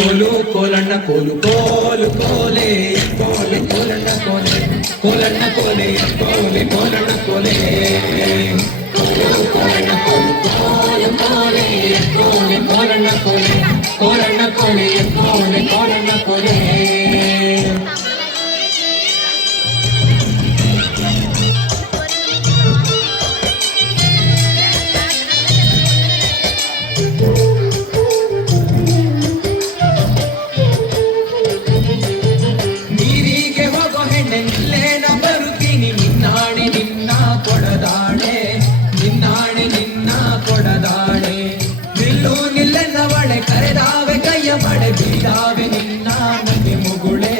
ಕೋಲು ಕೋಲಣ್ಣ ಕೋಲು ಕೋಲು ಕೋಲೆ ಕೋಲೆ ಕೋಲಣ್ಣ ಕೋಲೆ ಕೋಲಣ್ಣ ಕೋಲೆ ಕೋಲೆ ಕೋಲಣ್ಣ ಕೋಲೆ ಕೋಲು ಕೋಲಣ್ಣ ಕೋಲು ಕೋಲು ಕೋಲೆ ಕೋಲೆ ಕೋಲಣ್ಣ ಕೋಲೆ ಕೋಲಣ್ಣ ಕೋಲೆ ಕೋಲೆ ಕೋಲಣ್ಣ ಕೋಲೆ ಕರೆದಾವೆ ಕೈಯ ಪಡೆ ಬೀರಾವೆ ನಿನ್ನ ನಗೆ ಮುಗುಳೆ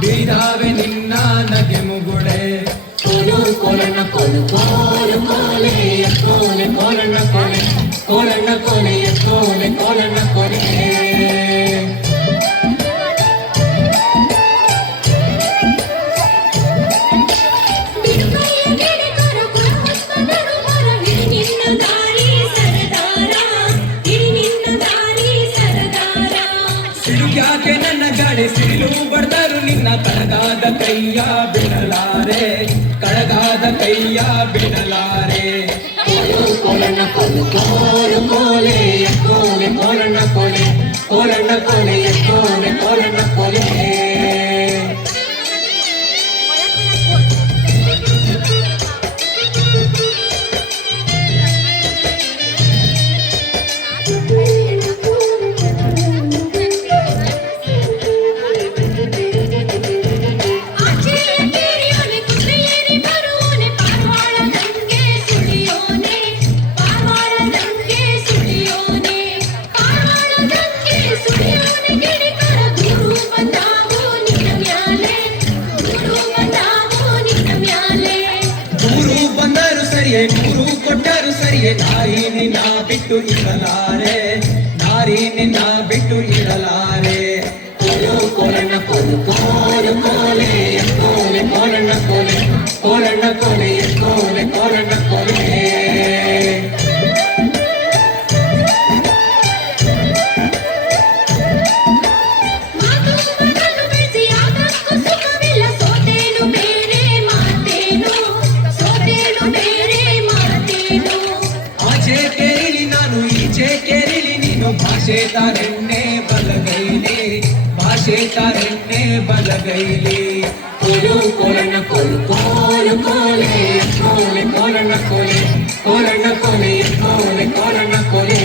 ಬೀರಾವೆ ನಿನ್ನ ನಗೆ ಮುಗುಳೆ ಕೋಲು ಕೋಲಣ್ಣ ಕೋಲು ಕೋಲು ಕೋಲೆ ಕೋಲೆ ಕೋಲಣ್ಣ ಕೋಲೆ ಕೋಲಣ್ಣ ಕೋಲೆ ಕೋಲೆ ಕೋಲಣ್ಣ ಕೋಲೆ ಯಾಕೆ ನನ್ನ ಗಾಡಿ ಸಿಡಿಲು ಬಡ್ದರು ನಿನ್ನ ಕಡಗಾದ ಕೈಯ ಬಿಡಲಾರೆ ಕಡಗಾದ ಕೈಯ ಬಿಡಲಾರೆ ಕೋಲು ಕೋಲಣ್ಣ ಕೋಲು ಕೋಲು ಕೋಲೆ ಕೋಲೆ ಕೋಲಣ್ಣ ಕೋಲೆ ಕೋಲಣ್ಣ ಕೋಲೆ ಕೋಲೆ ಕೋಲಣ್ಣ ಕೋಲೆ ಮೂರು ಕೊಟ್ಟರು ಸರಿಯೇ ನಾರಿ ನಿನ್ನ ಬಿಟ್ಟು ಇರಲಾರೆ ನಾರಿ ನಿನ್ನ ಬಿಟ್ಟು ಇರಲಾರೆ ಕೋಲು ಕೋಲಣ್ಣ ಕೋಲು ಕೋಲು ಕೋಲೆ ಕೋಲೆ ಕೋಲಣ್ಣ ಕೋಲೆ ಕೋಲಣ್ಣ ಕೋಲೆ ಕೋಲೆ ಕೋಲಣ್ಣ ಕೋಲೆ ಭಾಷೆ ತಾರೆನ್ನೆ ಬಲಗೈಲಿ ಭಾಷೆ ತಾರೆನ್ನೆ ಬಲಗೈಲಿ ಕೋಲು ಕೋಲಣ್ಣ ಕೋಲು ಕೋಲು ಕೋಲೆ ಕೋಲೆ ಕೋಲಣ್ಣ ಕೋಲೆ ಕೋಲಣ್ಣ ಕೋಲೆ ಕೋಲೆ ಕೋಲಣ್ಣ ಕೋಲೆ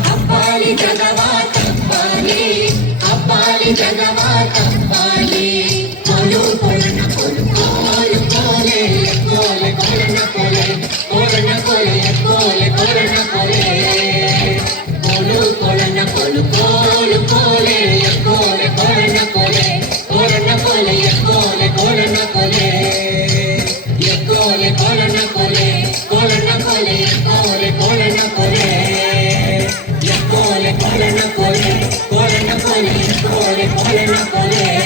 ಹಬ್ಬಾಲಿ ಜಗವಾ ತಪ್ಪಾಲಿ ಹಬ್ಬಾಲಿ ಜಗವಾ ತಪ್ಪಾಲಿ ಕೋಲು ಕೋಲಣ್ಣ ಕೋಲು ಕೋಲು ಕೋಲೆ ಕೋಲೆ ಕೋಲಣ್ಣ ಕೋಲೆ ಕೋಲಣ್ಣ ಕೋಲೆ ಕೋಲೆ ಕೋಲಣ್ಣ ಕೋಲೆ ಕೋಲು ಕೋಲಣ್ಣ ಕೋಲು ಕೋಲು ಕೋಲೆ ಕೋಲೆ ಕೋಲಣ್ಣ ಕೋಲೆ ಕೋಲಣ್ಣ ಕೋಲೆ ಕೋಲೆ ಕೋಲಣ್ಣ ಕೋಲೆ ಕೋಲೆ ಕೋಲಣ್ಣ ಕೋಲೆ ಕೋಲಣ್ಣ ಕೋಲೆ ಕೋಲೆ ಕೋಲಣ್ಣ ಕೋಲೆ ಕೋಲಣ್ಣ ಕೋಲೆ ಕೋಲಣ್ಣ ಕೋಲೆ ಕೋಲೆ ಕೋಲಣ್ಣ ಕೋಲೆ